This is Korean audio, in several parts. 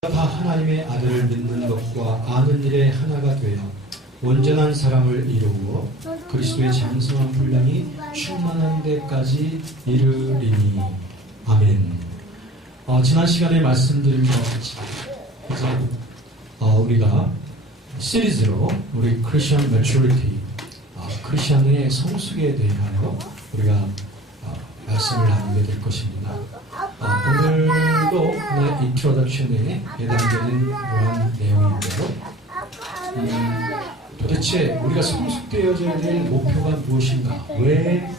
다 하나님의 아들을 믿는 것과 아는 일에 하나가 되어 온전한 사람을 이루어 그리스도의 장성한 분량이 충만한 데까지 이르리니. 아멘. 지난 시간에 말씀드린 것 같이 우리가 시리즈로 우리 크리스천 매추리티, 크리스천의 성숙에 대하여 우리가 말씀을 나누게 될 것입니다. 오늘도 하나의 인트로덕션에 해당되는 그런 내용인데요. 도대체 우리가 성숙되어져야 될 목표가 무엇인가? 왜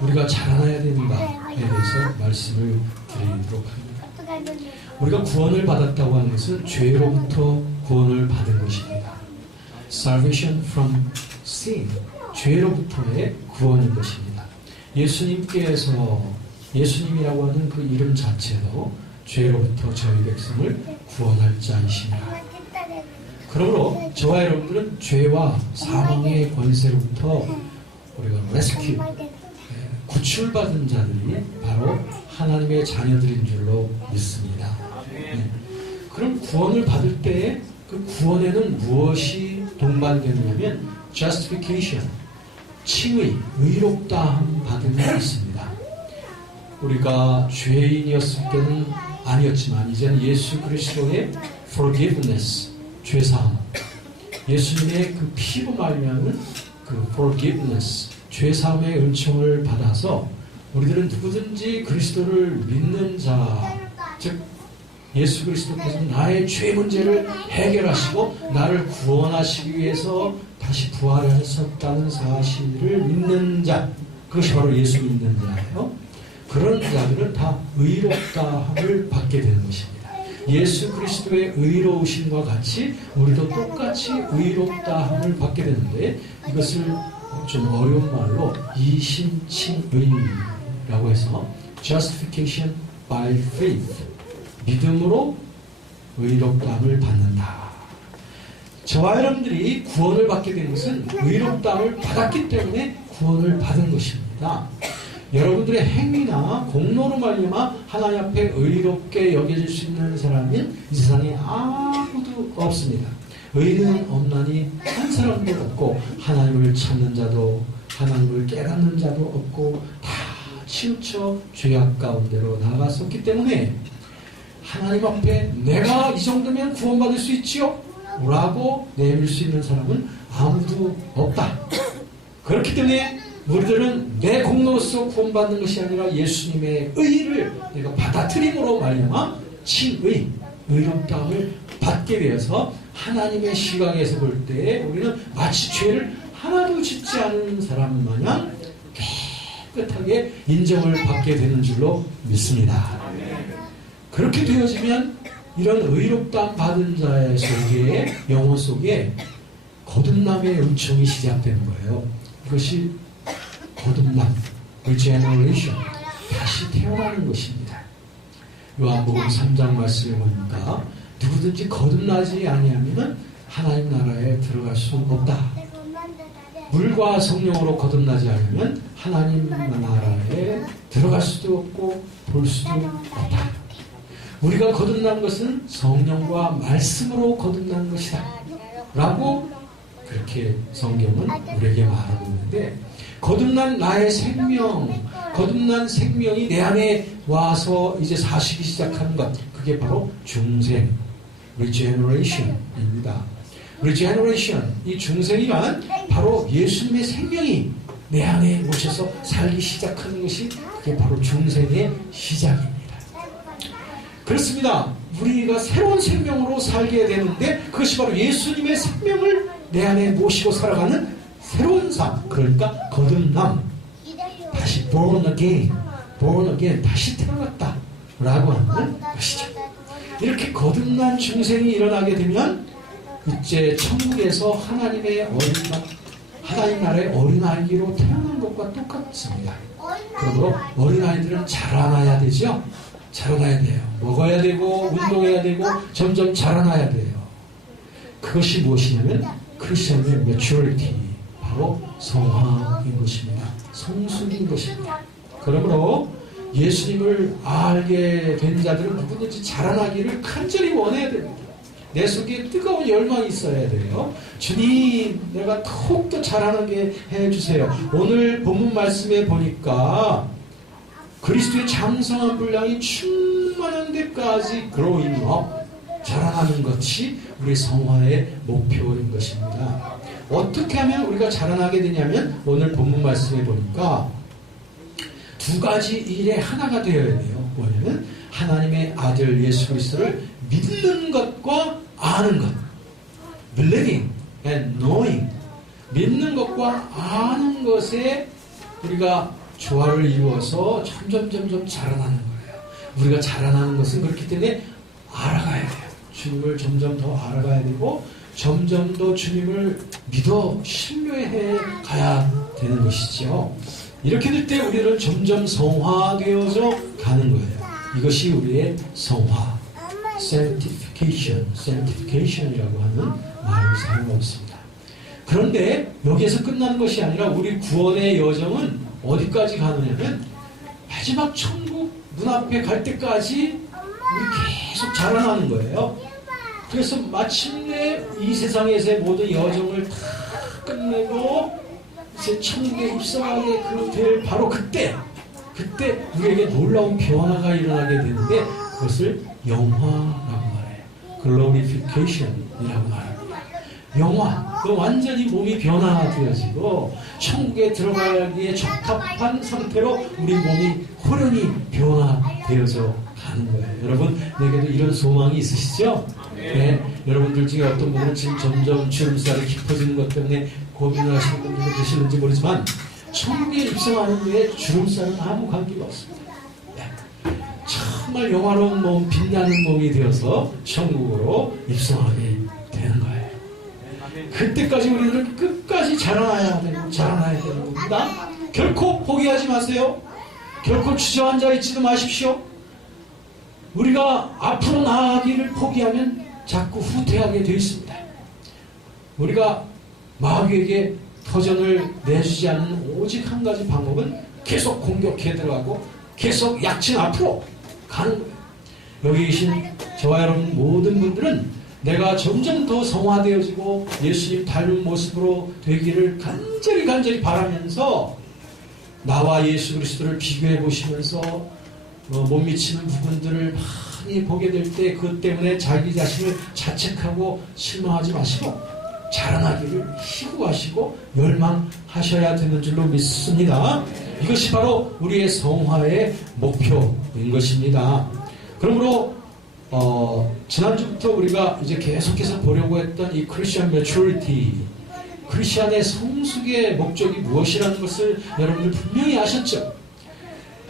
우리가 자라나야 되는가에 대해서 말씀을 드리도록 합니다. 우리가 구원을 받았다고 하는 것은 죄로부터 구원을 받은 것입니다. Salvation from sin, 죄로부터의 구원인 것입니다. 예수님이라고 하는 그 이름 자체도 죄로부터 저희 백성을 구원할 자이십니다. 그러므로 저와 여러분들은 죄와 사망의 권세로부터 우리가 레스큐, 구출받은 자들이 바로 하나님의 자녀들인 줄로 믿습니다. 그럼 구원을 받을 때에 그 구원에는 무엇이 동반되느냐면 justification, 칭의, 의롭다함 받음이 있습니다. 우리가 죄인이었을 때는 아니었지만 이제는 예수 그리스도의 forgiveness, 죄사함, 예수님의 그 피로 말미암은 그 forgiveness, 죄사함의 은총을 받아서 우리들은 누구든지 그리스도를 믿는 자, 즉 예수 그리스도께서 나의 죄 문제를 해결하시고 나를 구원하시기 위해서 다시 부활하셨다는 사실을 믿는 자, 그것이 바로 예수 믿는 자예요. 그런 자들은 다 의롭다함을 받게 되는 것입니다. 예수 그리스도의 의로우심과 같이 우리도 똑같이 의롭다함을 받게 되는데, 이것을 좀 어려운 말로 이신칭의라고 해서 justification by faith, 믿음으로 의롭다함을 받는다. 저와 여러분들이 구원을 받게 된 것은 의롭다함을 받았기 때문에 구원을 받은 것입니다. 여러분들의 행위나 공로로 말미암아 하나님 앞에 의롭게 여겨질 수 있는 사람은 이 세상에 아무도 없습니다. 의인은 없나니 한 사람도 없고 하나님을 찾는 자도 하나님을 깨닫는 자도 없고 다 치우쳐 죄악 가운데로 나갔었기 때문에 하나님 앞에 내가 이 정도면 구원받을 수 있지요? 라고 내밀 수 있는 사람은 아무도 없다. 그렇기 때문에 우리들은 내 공로로서 구원받는 것이 아니라 예수님의 의를 내가 받아들임으로 말미암아 칭의, 의롭다함을 받게 되어서 하나님의 시각에서 볼 때 우리는 마치 죄를 하나도 짓지 않은 사람 마냥 깨끗하게 인정을 받게 되는 줄로 믿습니다. 그렇게 되어지면 이런 의롭다함 받은 자의 속에, 영혼 속에 거듭남의 은총이 시작되는 거예요. 이것이 거듭남, regeneration, 다시 태어나는 것입니다. 요한복음 3장 말씀에 보니까 누구든지 거듭나지 아니하면 하나님 나라에 들어갈 수 없다. 물과 성령으로 거듭나지 않으면 하나님 나라에 들어갈 수도 없고 볼 수도 없다. 우리가 거듭난 것은 성령과 말씀으로 거듭난 것이다 라고 그렇게 성경은 우리에게 말하고 있는데, 거듭난 나의 생명, 거듭난 생명이 내 안에 와서 이제 사시기 시작하는 것, 그게 바로 중생, regeneration입니다. regeneration, 이 중생이란 바로 예수님의 생명이 내 안에 오셔서 살기 시작하는 것이 그게 바로 중생의 시작입니다. 그렇습니다. 우리가 새로운 생명으로 살게 되는데 그것이 바로 예수님의 생명을 내 안에 모시고 살아가는 새로운 삶, 그러니까 거듭남, 다시 born again, 다시 태어났다 라고 하는 것이죠. 이렇게 거듭난 중생이 일어나게 되면 이제 천국에서 하나님 나라의 어린아이로 태어난 것과 똑같습니다. 그러므로 어린아이들은 자라나야 되죠. 자라나야 돼요. 먹어야 되고 운동해야 되고 점점 자라나야 돼요. 그것이 무엇이냐면 크리스천의 매추리티, 바로 성화인 것입니다. 성숙인 것입니다. 그러므로 예수님을 알게 된 자들은 누구든지 자라나기를 간절히 원해야 됩니다. 내 속에 뜨거운 열망이 있어야 돼요. 주님, 내가 더욱더 자라나게 해주세요. 오늘 본문 말씀에 보니까 그리스도의 장성한 분량이 충만한 데까지 growing up, 자라나는 것이 우리 성화의 목표인 것입니다. 어떻게 하면 우리가 자라나게 되냐면 오늘 본문 말씀에 보니까 두 가지 일에 하나가 되어야 돼요. 뭐냐면 하나님의 아들 예수 그리스도를 믿는 것과 아는 것. Believing and knowing. 믿는 것과 아는 것에 우리가 조화를 이루어서 점점 자라나는 거예요. 우리가 자라나는 것은 그렇기 때문에 알아가야 돼요. 주님을 점점 더 알아가야 되고 점점 더 주님을 믿어 신뢰해 가야 되는 것이죠. 이렇게 될 때 우리는 점점 성화되어져 가는 거예요. 이것이 우리의 성화, sanctification이라고 하는 말을 사용하고 있습니다. 그런데 여기에서 끝나는 것이 아니라 우리 구원의 여정은 어디까지 가느냐면 마지막 천국 문 앞에 갈 때까지 우리 계속 자라나는 거예요. 그래서 마침내 이 세상에서의 모든 여정을 다 끝내고 이제 천국에 입성하게 될 바로 그때 우리에게 놀라운 변화가 일어나게 되는데 그것을 영화라고 말해요. glorification이라고 말합니다. 영화, 그 완전히 몸이 변화되어지고 천국에 들어가기에 적합한 상태로 우리 몸이 호련히 변화되어져 가는 거예요. 여러분, 내게도 이런 소망이 있으시죠? 네. 여러분들 중에 어떤 분은 지금 점점 주름살이 깊어지는 것 때문에 고민을 하시는 분들도 계시는지 모르지만 천국에 입성하는 후에 주름살은 아무 관계가 없습니다. 네. 정말 영화로운 몸, 빛나는 몸이 되어서 천국으로 입성하게 되는 거예요. 그때까지 우리들은 끝까지 자라나야 되는 겁니다. 결코 포기하지 마세요. 결코 주저앉아 있지도 마십시오. 우리가 앞으로 나아가기를 포기하면 자꾸 후퇴하게 되어 있습니다. 우리가 마귀에게 터전을 내주지 않는 오직 한 가지 방법은 계속 공격해 들어가고 계속 약진 앞으로 가는 거예요. 여기 계신 저와 여러분 모든 분들은 내가 점점 더 성화되어지고 예수님 닮은 모습으로 되기를 간절히 바라면서 나와 예수 그리스도를 비교해 보시면서 못 미치는 부분들을 많이 보게 될 때 그것 때문에 자기 자신을 자책하고 실망하지 마시고 자라나기를 희구하시고 열망하셔야 되는 줄로 믿습니다. 이것이 바로 우리의 성화의 목표인 것입니다. 그러므로 지난주부터 우리가 이제 계속해서 보려고 했던 이 크리스천 매추리티, 크리스천의 성숙의 목적이 무엇이라는 것을 여러분들 분명히 아셨죠?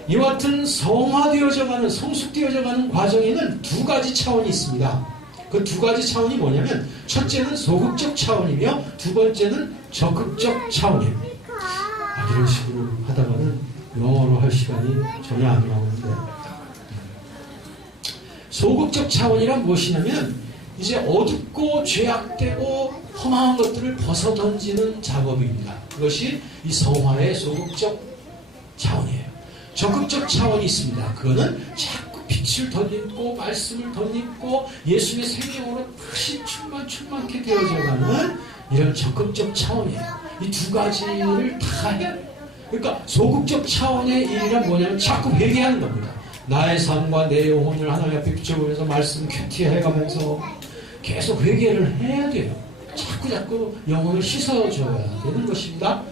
이와 같은 성화되어져가는, 성숙되어져가는 과정에는 두 가지 차원이 있습니다. 그 두 가지 차원이 뭐냐면 첫째는 소극적 차원이며 두 번째는 적극적 차원이에요. 이런 식으로 하다가는 영어로 할 시간이 전혀 안 나오는데, 소극적 차원이란 무엇이냐면 이제 어둡고 죄악되고 험한 것들을 벗어던지는 작업입니다. 그것이 이 성화의 소극적 차원이에요. 적극적 차원이 있습니다. 그거는 자꾸 빛을 덧입고 말씀을 덧입고 예수의 생명으로 다시 충만케 되어져가는 이런 적극적 차원이에요. 이 두 가지를 다 해야 돼요. 그러니까 소극적 차원의 일이란 뭐냐면 자꾸 회개하는 겁니다. 나의 삶과 내 영혼을 하나님 앞에 비춰보면서 말씀 큐티해가면서 계속 회개를 해야 돼요. 자꾸 영혼을 씻어줘야 되는 것입니다.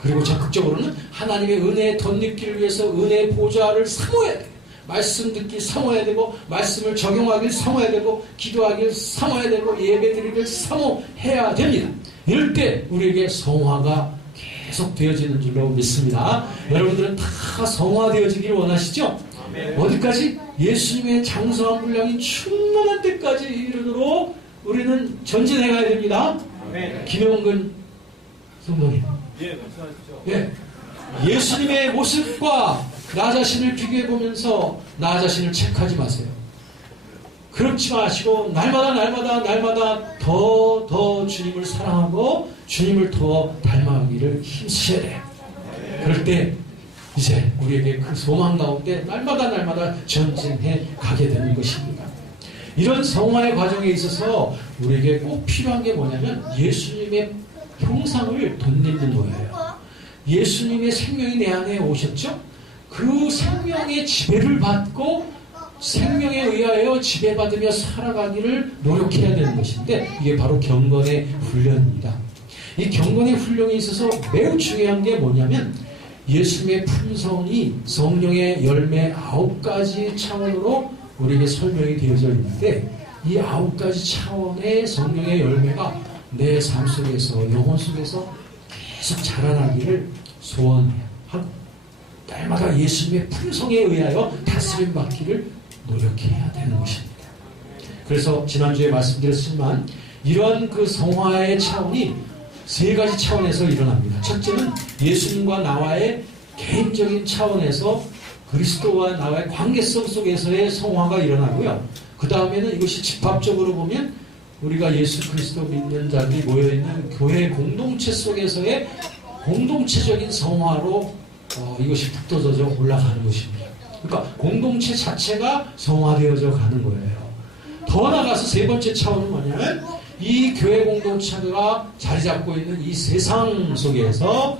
그리고 적극적으로는 하나님의 은혜에 덧입기를 위해서 은혜의 보좌를 사모해야 돼요. 말씀 듣기 사모해야 되고 말씀을 적용하길 사모해야 되고 기도하길 사모해야 되고 예배드리길 사모해야 됩니다. 이럴 때 우리에게 성화가 계속 되어지는 줄로 믿습니다. 여러분들은 다 성화되어지기를 원하시죠? 어디까지? 예수님의 장성한 분량이 충만한 데까지 이르도록 우리는 전진해 가야 됩니다. 김영근 성도님, 예수님의 모습과 나 자신을 비교해 보면서 나 자신을 체크하지 마세요. 그렇지 마시고 날마다 더 주님을 사랑하고 주님을 더 닮아가기를 힘쓰셔야 돼요. 그럴 때 이제 우리에게 그 소망 가운데 날마다 전진해 가게 되는 것입니다. 이런 성화의 과정에 있어서 우리에게 꼭 필요한 게 뭐냐면 예수님의 형상을 덧입는 거예요. 예수님의 생명이 내 안에 오셨죠? 그 생명의 지배를 받고 생명에 의하여 지배받으며 살아가기를 노력해야 되는 것인데 이게 바로 경건의 훈련입니다. 이 경건의 훈련에 있어서 매우 중요한 게 뭐냐면 예수님의 품성이 성령의 열매 9가지 차원으로 우리에게 설명이 되어져 있는데 이 9가지 차원의 성령의 열매가 내 삶 속에서 영혼 속에서 계속 자라나기를 소원하고 날마다 예수님의 품성에 의하여 다스림 받기를 노력해야 되는 것입니다. 그래서 지난주에 말씀드렸지만 이러한 그 성화의 차원이 3가지 차원에서 일어납니다. 첫째는 예수님과 나와의 개인적인 차원에서 그리스도와 나와의 관계성 속에서의 성화가 일어나고요. 그 다음에는 이것이 집합적으로 보면 우리가 예수 그리스도 믿는 자들이 모여있는 교회 공동체 속에서의 공동체적인 성화로 이것이 북돋아져 올라가는 것입니다. 그러니까 공동체 자체가 성화되어져 가는 거예요. 더 나아가서 3번째 차원은 뭐냐면 이 교회 공동체가 자리 잡고 있는 이 세상 속에서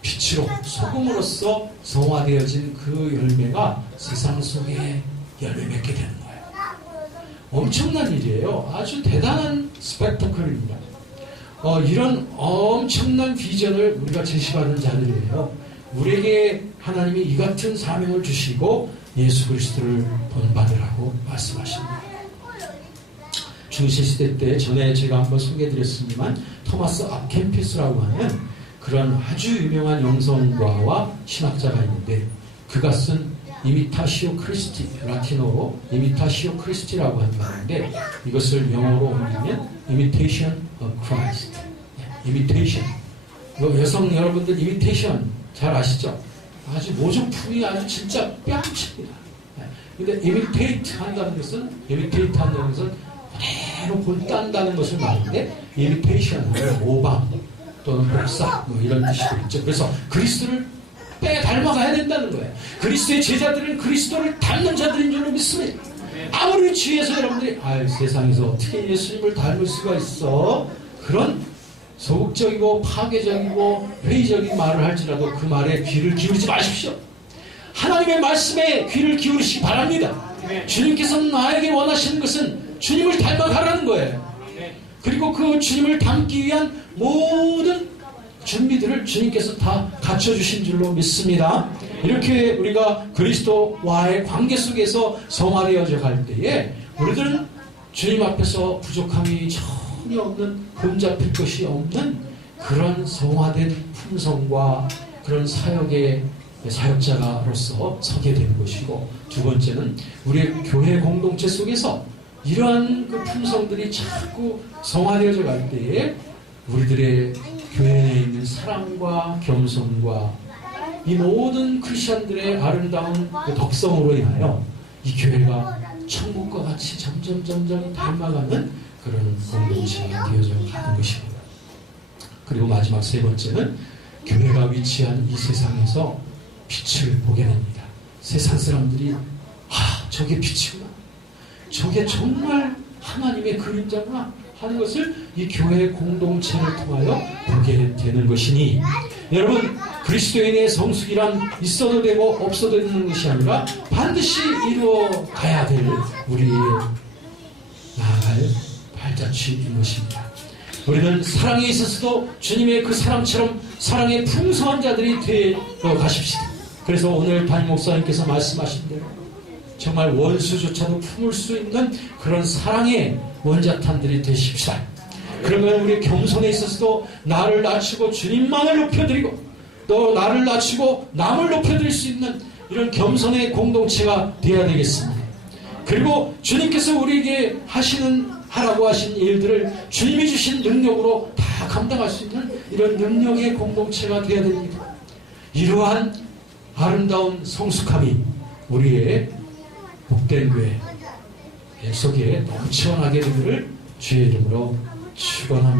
빛으로 소금으로서 성화되어진 그 열매가 세상 속에 열매 맺게 되는 거예요. 엄청난 일이에요. 아주 대단한 스펙터클입니다. 이런 엄청난 비전을 우리가 제시받은 자들이에요. 우리에게 하나님이 이 같은 사명을 주시고 예수 그리스도를 본받으라고 말씀하십니다. 중세시대 때 전에 제가 한번 소개해드렸습니다만 토마스 아켄피스라고 하는 그런 아주 유명한 영성가와 신학자가 있는데 그가 쓴 이미타시오 크리스티, 라틴어로 이미타시오 크리스티라고 하는 말인데 이것을 영어로 옮기면 Imitation of Christ. Imitation. 여성 여러분들 Imitation 잘 아시죠? 아주 모조품이 아주 진짜 뺨칩니다. 근데 Imitate 한다는 것은 그대로 본딴다는 것을 말하는데 Imitation은 모방 또는 복사 이런 뜻이 되겠죠. 그래서 그리스도를 닮아가야 된다는 거예요. 그리스도의 제자들은 그리스도를 닮는 자들인 줄로 믿습니다. 아무리 주위에서 여러분들이 세상에서 어떻게 예수님을 닮을 수가 있어? 그런 소극적이고 파괴적이고 회의적인 말을 할지라도 그 말에 귀를 기울이지 마십시오. 하나님의 말씀에 귀를 기울이시기 바랍니다. 주님께서 나에게 원하시는 것은 주님을 닮아가라는 거예요. 그리고 그 주님을 닮기 위한 모든 준비들을 주님께서 다 갖춰주신 줄로 믿습니다. 이렇게 우리가 그리스도와의 관계 속에서 성화되어져 갈 때에 우리들은 주님 앞에서 부족함이 전혀 없는 흠잡힐 것이 없는 그런 성화된 품성과 그런 사역의 사역자로서 서게 되는 것이고, 두 번째는 우리의 교회 공동체 속에서 이러한 그 품성들이 자꾸 성화되어져 갈 때에 우리들의 교회 내에 있는 사랑과 겸손과 이 모든 크리스천들의 아름다운 그 덕성으로 인하여 이 교회가 천국과 같이 점점 닮아가는 그런 공동체가 되어져 가는 것입니다. 그리고 마지막 세 번째는 교회가 위치한 이 세상에서 빛을 보게 됩니다. 세상 사람들이 저게 빛이구나, 저게 정말 하나님의 그림자구나 하는 것을 이 교회 공동체를 통하여 보게 되는 것이니, 여러분, 그리스도인의 성숙이란 있어도 되고 없어도 되는 것이 아니라 반드시 이루어 가야 될 우리의 나아갈 발자취인 것입니다. 우리는 사랑에 있어서도 주님의 그 사랑처럼 사랑의 풍성한 자들이 되어 가십시다. 그래서 오늘 담임 목사님께서 말씀하신 대로 정말 원수조차도 품을 수 있는 그런 사랑의 원자탄들이 되십시다. 그러면 우리 겸손에 있어서도 나를 낮추고 주님만을 높여드리고 또 나를 낮추고 남을 높여드릴 수 있는 이런 겸손의 공동체가 되어야 되겠습니다. 그리고 주님께서 우리에게 하라고 하신 일들을 주님이 주신 능력으로 다 감당할 수 있는 이런 능력의 공동체가 되어야 됩니다. 이러한 아름다운 성숙함이 우리의 복된 교회 속에 넘쳐나게 되기를 주의 이름으로 축원합니다.